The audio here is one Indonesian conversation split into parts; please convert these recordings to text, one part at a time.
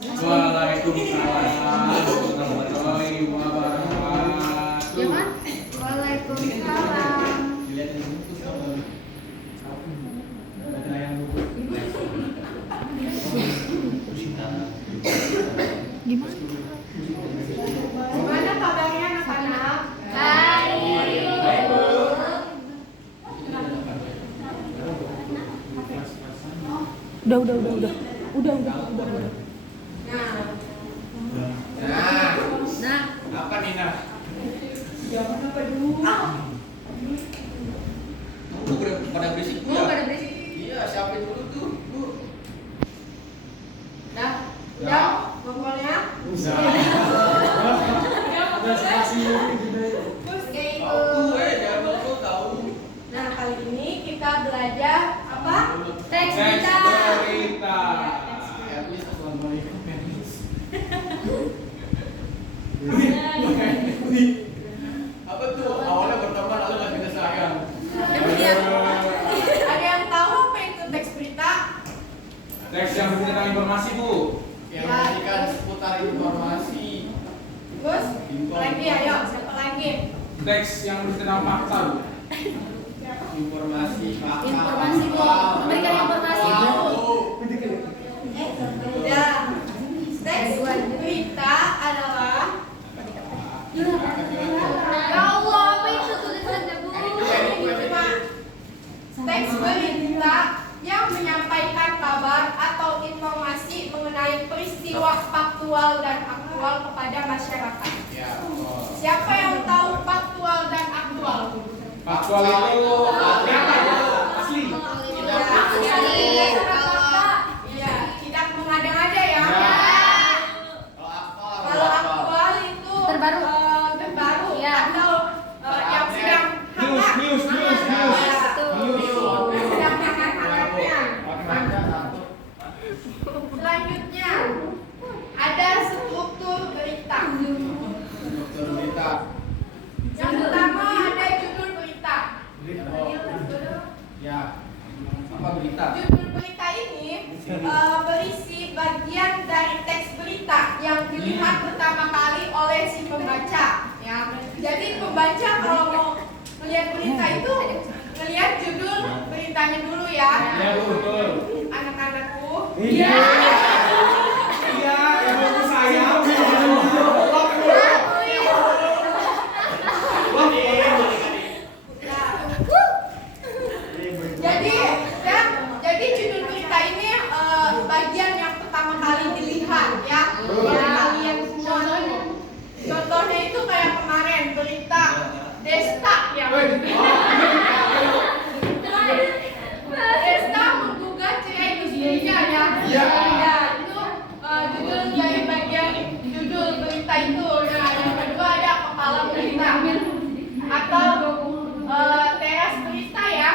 Waalaikumsalam warahmatullahi wabarakatuh. Ya kan? Waalaikumsalam. Gimana kabarnya anak-anak? Baik. Udah. Nah, Apa nih, Nah? Jangan apa dulu. Lu pada berisik lu pada berisik. Iya, siapin dulu tuh. Lu. Nah, Ya. ya, pokoknya. Tahu jangan lupa tahu. Nah, kali ini kita belajar apa? Teks berita. berita. Apa tuh? Awalnya berteman lalu nggak kita sayang. Ada yang tahu apa itu teks berita? Teks yang bercerita informasi, Bu. Yang Ya. memberikan seputar informasi. Terus, lagi ayo, siapa lagi? Teks yang bercerita fakta, Bu. Informasi fakta. Informasi, Bu. Memberikan informasi, Bu. Ya, teks berita adalah Ya Allah, apa itu tulisannya, Bu? teks berita yang menyampaikan kabar atau informasi mengenai peristiwa faktual dan aktual kepada masyarakat. Ya, betul. Siapa yang tahu faktual dan aktual? Faktual itu apa ya? Asli. Iya, tidak mengada-ngada ya. Ya. Kalau aktual itu Terbaru. terbaru Ya. atau yang sedang hangat. News. Sedang hangat-hangatnya. Selanjutnya ada struktur berita. Yang pertama ada judul berita. Ya. Apa berita? Judul berita ini berisi bagian dari teks berita yang dilihat pertama kali oleh si pembaca. Ya, jadi pembaca kalau mau melihat berita itu melihat judul beritanya dulu ya. Ya, betul. Anak-anakku. Iya. Iya, ibu saya. Jadi judul berita ini bagian yang pertama kali dilihat ya oleh kalian semua. Contohnya itu kayak kemarin berita Desta ya. Desta menggugat cerai istrinya ya. Iya. Ya, itu judul dari bagian judul berita itu. Nah, yang kedua ada kepala berita atau teras berita ya.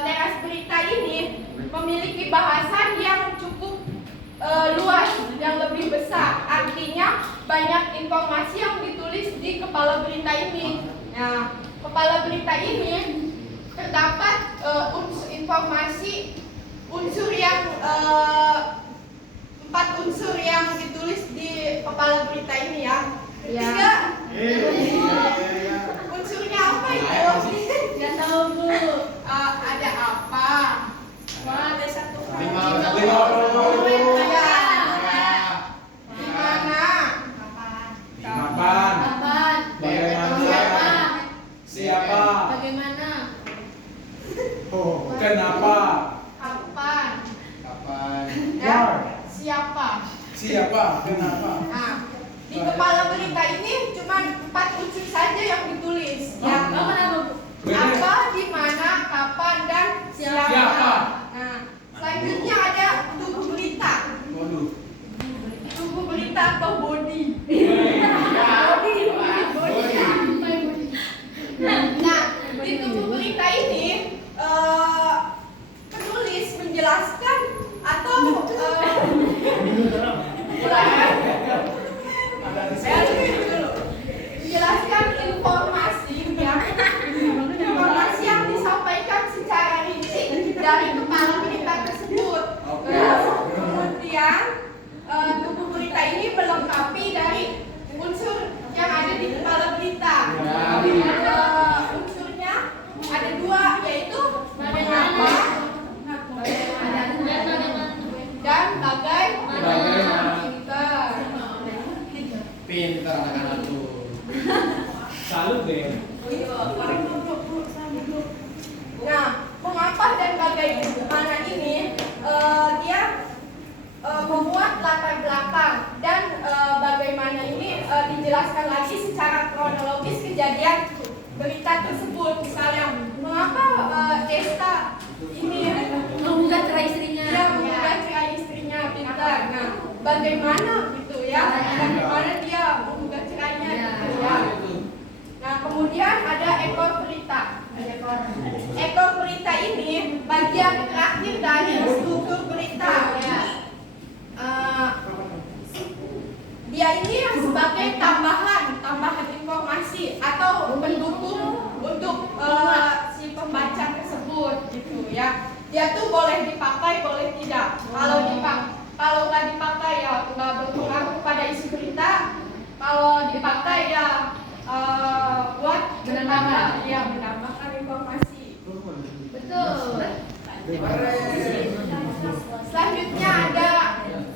Teras berita ini memiliki bahasan yang cukup luas, yang lebih besar. Artinya banyak informasi yang ditulis di kepala berita ini. Nah, kepala berita ini terdapat unsur yang 4 unsur yang ditulis di kepala berita ini ya. Ketiga, unsurnya apa itu? Nggak tahu, Bu. Ada apa? Wah, ada satu kali. Lima. Di mana? Kapan? Kapan? Bagaimana? Siapa? Bagaimana? Kenapa? Kapan? Kapan? Dan siapa? Siapa? Kenapa? Nah, di kepala berita ini cuma 4 unsur saja yang ditulis. Ya. Kamu kenapa, Bu? Apa, di mana, kapan, dan siapa. Siapa? Nah, selanjutnya ada tubuh berita. Waduh. Tubuh berita atau body. Nah, di tubuh berita ini penulis menjelaskan atau menjelaskan informasi ya, informasi yang disampaikan secara rinci dari kepala berita tersebut. kemudian tubuh berita ini melengkapi dari unsur yang ada di kepala berita. Unsurnya ada dua, yaitu mengapa dan bagaimana. Pintar anak-anak tuh. Salut deh. Nah, mengapa dan bagaimana ini dia memuat latar belakang dan bagaimana ini dijelaskan lagi secara kronologis kejadian berita tersebut. Misalnya, mengapa Desta ini Menggugat cerai istrinya. dia menggugat cerai istrinya, pintar. Nah, bagaimana gitu ya? Bagaimana dia menggugat cerainya gitu ya? Nah, kemudian ada ekor berita. Ekor berita ini bagian terakhir dari struktur berita. Dia ini sebagai tambahan informasi atau pendukung untuk si pembaca tersebut, gitu ya. Dia tuh boleh dipakai, boleh tidak. Kalau nggak dipakai ya nggak berpengaruh pada isi berita. Kalau dipakai ya buat menambahkan informasi. Betul. Selanjutnya ada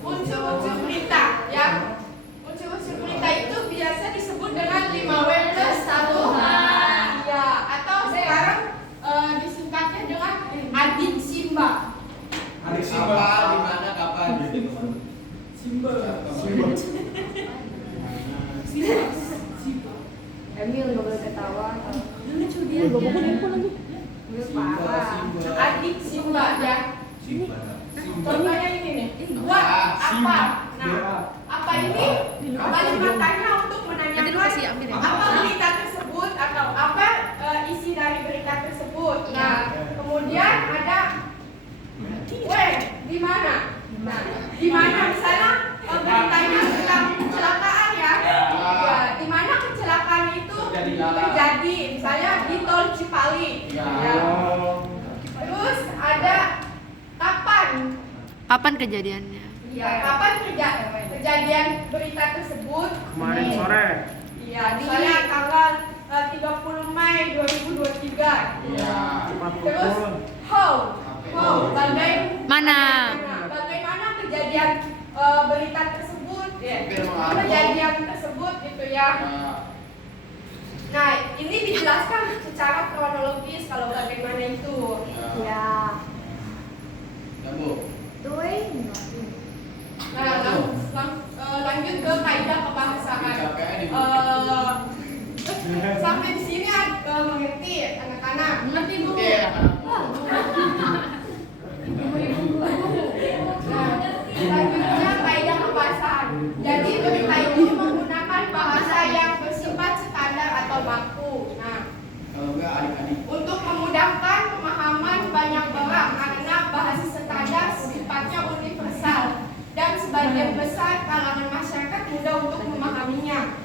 unsur-unsur berita, ya. Unsur-unsur berita itu biasa disebut dengan 5W+1H, ya, atau sekarang disingkatnya dengan adik Simba. Adik Simba di mana kapan? Simba. Emil nggak boleh ketawa. Lucu dia. Adik Simba, ya. Contohnya ini nih. Buat apa? Nah, apa ini? Kalimatnya untuk menanyakan apa berita tersebut atau apa isi dari berita tersebut. Nah, kemudian ada di mana? Nah, di mana misalnya beritanya tentang kecelakaan ya. Ya, di mana kecelakaan itu terjadi? Misalnya di Tol Cipali. Ya. Terus ada Kapan kejadiannya? ya, kapan kejadian berita tersebut? Kemarin sore. Iya, misalnya tanggal 30 Mei 2023. Iya. Terus bagaimana kejadian berita tersebut? Kejadian tersebut gitu ya. Nah, ini dijelaskan secara kronologis kalau bagaimana itu. Ya. Nah, lanjut ke kaidah kebahasaan. Sampai di sini mengerti anak-anak? Mengerti, Bu. Selanjutnya kaidah kebahasaan. Jadi berita ini menggunakan bahasa yang bersifat standar atau baku. Nah, untuk memudahkan pemahaman banyak orang karena bahasa standar sifatnya universal dan sebagian besar kalangan masyarakat mudah untuk memahaminya.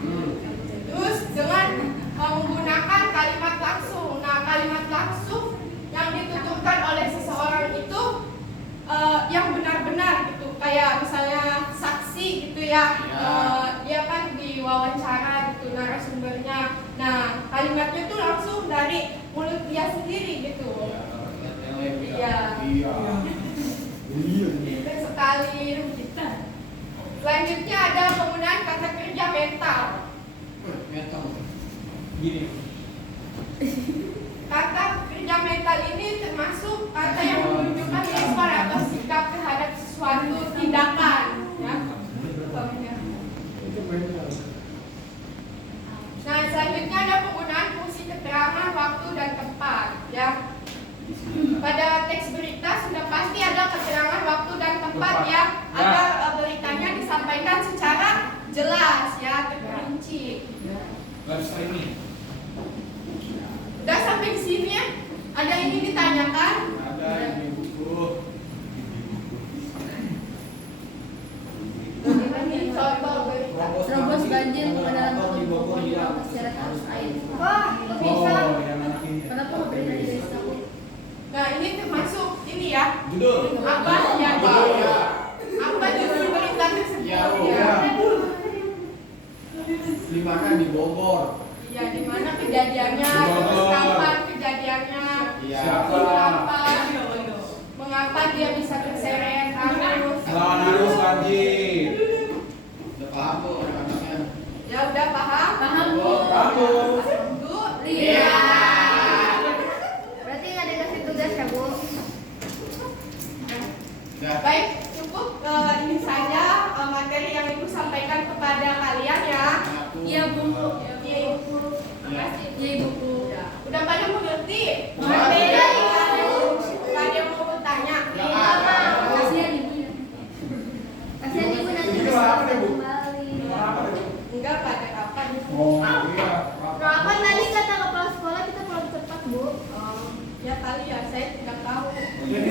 Terus dengan menggunakan kalimat langsung. Nah, kalimat langsung yang dituturkan oleh seseorang itu yang benar-benar gitu, kayak misalnya saksi gitu ya, dia kan diwawancara gitu narasumbernya. Nah, kalimatnya tuh langsung dari mulut dia sendiri gitu. Iya. Sekali kita. Selanjutnya ada penggunaan kata kerja mental. Gini. Kata kerja mental ini termasuk kata yang menunjukkan respon atau sikap terhadap suatu tindakan, ya. Nah, selanjutnya ada penggunaan fungsi keterangan waktu dan tempat, ya. Pada teks berita sudah pasti ada keterangan waktu dan tempat ya, agar beritanya disampaikan secara jelas, ya, terperinci. Live streaming. Udah sampai di sini ya? Ada yang ingin ditanyakan? Ada ini buku. Ini contoh berita. Terobos banjir pengendara motor Bogor dibawa terseret arus air. Wah, kok bisa? Kenapa nggak berita di desa? Nah, ini termasuk ini ya. Judul. Apa ya? Apa judul Di mana? Di Bogor. Iya, di mana kejadiannya? Di Bogor. Terus kapan kejadiannya? Iya. Siapa? Mengapa dia bisa terseret arus? Lawan arus banjir. Udah paham tuh anak-anaknya. Ya udah paham? Paham, Bu. Paham, Bu. Bu, Iya. Berarti nggak dikasih tugas ya, Bu? Udah. Baik, cukup ini saja materi yang Ibu sampaikan kepada kalian ya. Iya, Bu. Iya, Ibu. Makasih. Iya, Ibu. Ya. Udah pada mengerti? Mengerti. Nggak ada yang mau bertanya? Kasihan Ibu. Kasihan Ibu nanti Ini bisa apa deh, Bu? kembali. Apa deh? Enggak, pada kapan? Oh, iya. Kapan tadi kata kepala sekolah kita pulang cepat, Bu? Ya kali ya, saya tidak tahu. Jadi